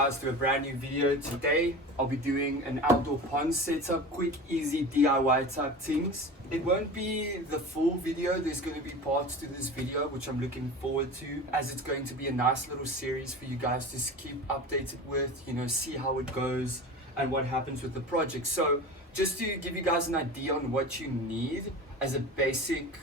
guys to a brand new video. Today I'll be doing an outdoor pond setup, quick easy DIY type things. It won't be the full video, there's going to be parts to this video which I'm looking forward to, as it's going to be a nice little series for you guys to keep updated with, see how it goes and what happens with the project. So just to give you guys an idea on what you need as a basic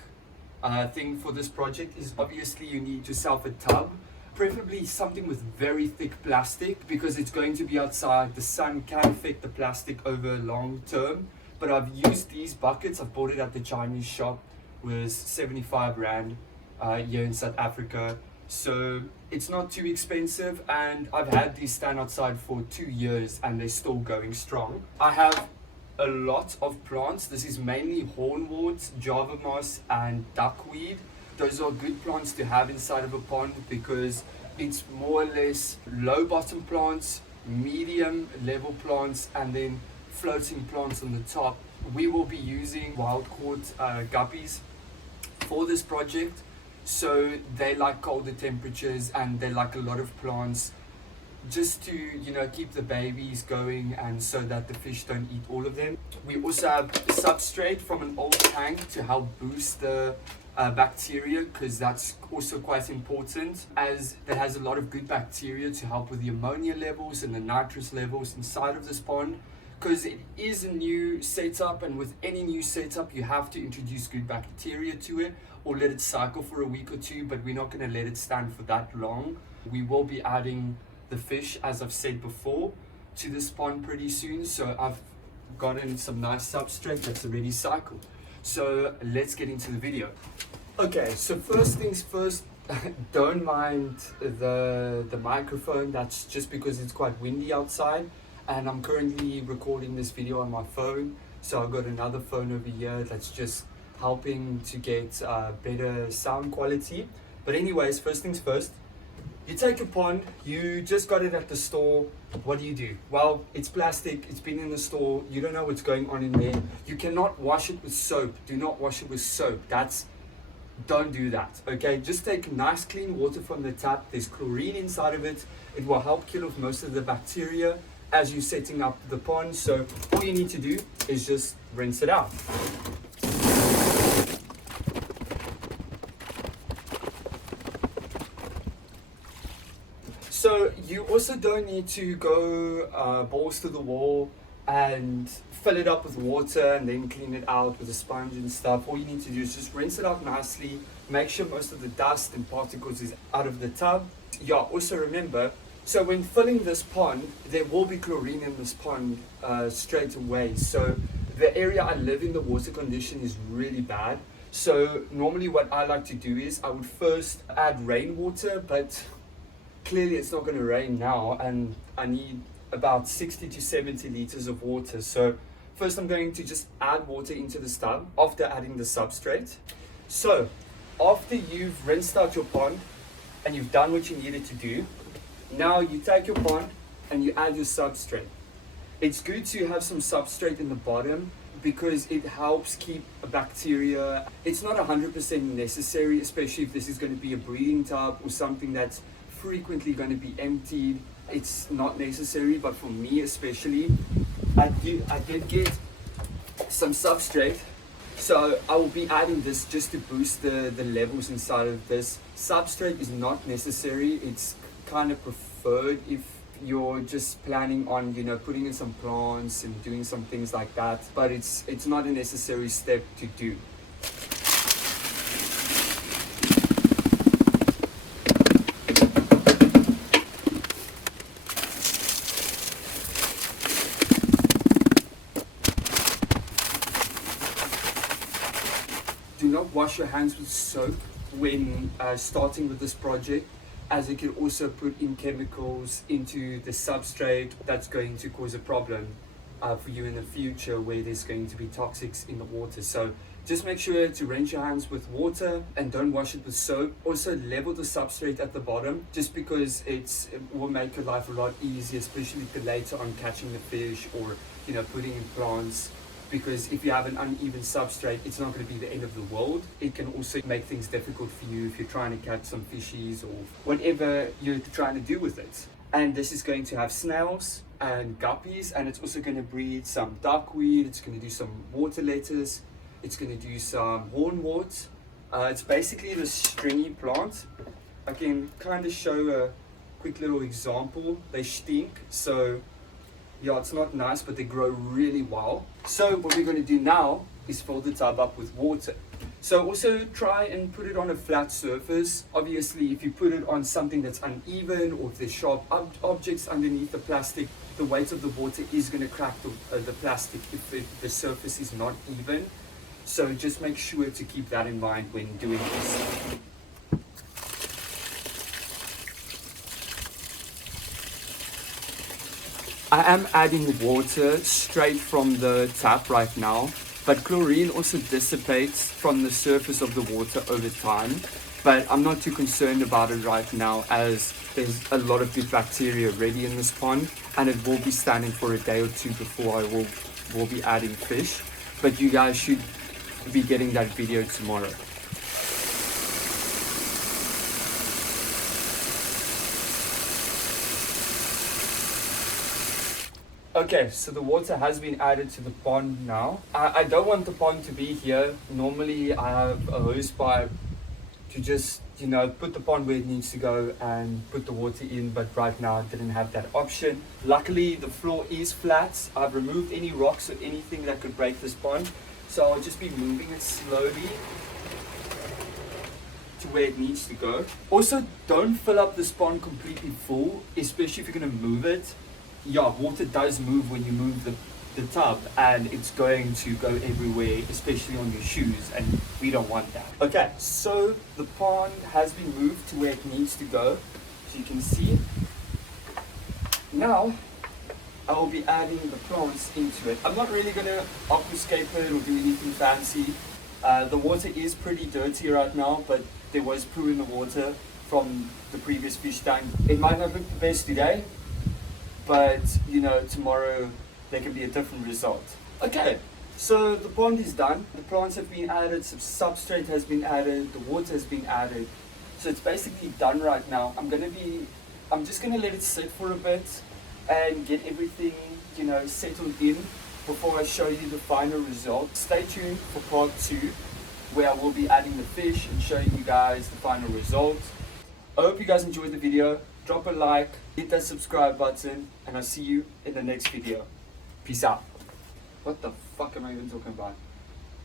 thing for this project is obviously you need yourself a tub. Preferably something with very thick plastic because it's going to be outside. The sun can affect the plastic over long term. But I've used these buckets. I've bought it at the Chinese shop. It was 75 Rand here in South Africa. So it's not too expensive, and I've had these stand outside for 2 years and they're still going strong. I have a lot of plants. This is mainly hornworts, Java moss and duckweed. Those are good plants to have inside of a pond because it's more or less low bottom plants, medium level plants, and then floating plants on the top. We will be using wild caught guppies for this project, so they like colder temperatures and they like a lot of plants, just to keep the babies going and so that the fish don't eat all of them. We also have substrate from an old tank to help boost the bacteria, because that's also quite important, as it has a lot of good bacteria to help with the ammonia levels and the nitrous levels inside of this pond, because it is a new setup, and with any new setup you have to introduce good bacteria to it or let it cycle for a week or two, but we're not going to let it stand for that long. We will be adding the fish, as I've said before, to this pond pretty soon, so I've gotten some nice substrate that's already cycled. So let's get into the video. Okay, so first things first, don't mind the microphone. That's just because it's quite windy outside and I'm currently recording this video on my phone. So I've got another phone over here that's just helping to get better sound quality. But anyways, first things first, you take a pond, you just got it at the store. What do? Well, it's plastic, it's been in the store, you don't know what's going on in there. You cannot wash it with soap. Do not wash it with soap. Don't do that, okay? Just take nice clean water from the tap. There's chlorine inside of it. It will help kill off most of the bacteria as you're setting up the pond. So all you need to do is just rinse it out. So you also don't need to go balls to the wall and fill it up with water and then clean it out with a sponge and stuff. All you need to do is just rinse it out nicely, make sure most of the dust and particles is out of the tub. Yeah, also remember, so when filling this pond, there will be chlorine in this pond straight away. So the area I live in, the water condition is really bad. So normally what I like to do is I would first add rainwater, but clearly it's not going to rain now and I need about 60 to 70 liters of water. So first I'm going to just add water into the tub after adding the substrate. So after you've rinsed out your pond and you've done what you needed to do, now you take your pond and you add your substrate. It's good to have some substrate in the bottom because it helps keep a bacteria. It's not 100% necessary, especially if this is going to be a breeding tub or something that's frequently going to be emptied. It's not necessary, but for me especially, I did get some substrate, so I will be adding this just to boost the levels inside of this. Substrate is not necessary. It's kind of preferred if you're just planning on putting in some plants and doing some things like that, but it's not a necessary step to do. Do not wash your hands with soap when starting with this project, as it can also put in chemicals into the substrate that's going to cause a problem for you in the future, where there's going to be toxics in the water. So just make sure to rinse your hands with water and don't wash it with soap. Also level the substrate at the bottom, just because it will make your life a lot easier, especially later on catching the fish or putting in plants. Because if you have an uneven substrate, it's not going to be the end of the world. It can also make things difficult for you if you're trying to catch some fishies or whatever you're trying to do with it. And this is going to have snails and guppies, and it's also going to breed some duckweed. It's going to do some water lettuce. It's going to do some hornwort. It's basically this stringy plant. I can kind of show a quick little example. They stink, so yeah, it's not nice, but they grow really well. So what we're going to do now is fill the tub up with water. So also try and put it on a flat surface. Obviously, if you put it on something that's uneven, or if there's sharp objects underneath the plastic, the weight of the water is going to crack the plastic if the surface is not even. So just make sure to keep that in mind when doing this. I am adding water straight from the tap right now, but chlorine also dissipates from the surface of the water over time. But I'm not too concerned about it right now, as there's a lot of good bacteria already in this pond, and it will be standing for a day or two before I will be adding fish. But you guys should be getting that video tomorrow. Okay, so the water has been added to the pond now. I don't want the pond to be here. Normally I have a hose pipe to just, put the pond where it needs to go and put the water in, but right now I didn't have that option. Luckily the floor is flat. I've removed any rocks or anything that could break this pond. So I'll just be moving it slowly to where it needs to go. Also, don't fill up this pond completely full, especially if you're gonna move it. Yeah, water does move when you move the tub, and it's going to go everywhere, especially on your shoes, and we don't want that. Okay, so the pond has been moved to where it needs to go, so you can see. Now, I will be adding the plants into it. I'm not really gonna aquascape it or do anything fancy. The water is pretty dirty right now, but there was poo in the water from the previous fish tank. It might not look the best today, but tomorrow there can be a different result. Okay, so the pond is done. The plants have been added, some substrate has been added, the water has been added. So it's basically done right now. I'm just gonna let it sit for a bit and get everything, settled in before I show you the final result. Stay tuned for part 2, where I will be adding the fish and showing you guys the final result. I hope you guys enjoyed the video. Drop a like, hit that subscribe button, and I'll see you in the next video. Peace out. What the fuck am I even talking about?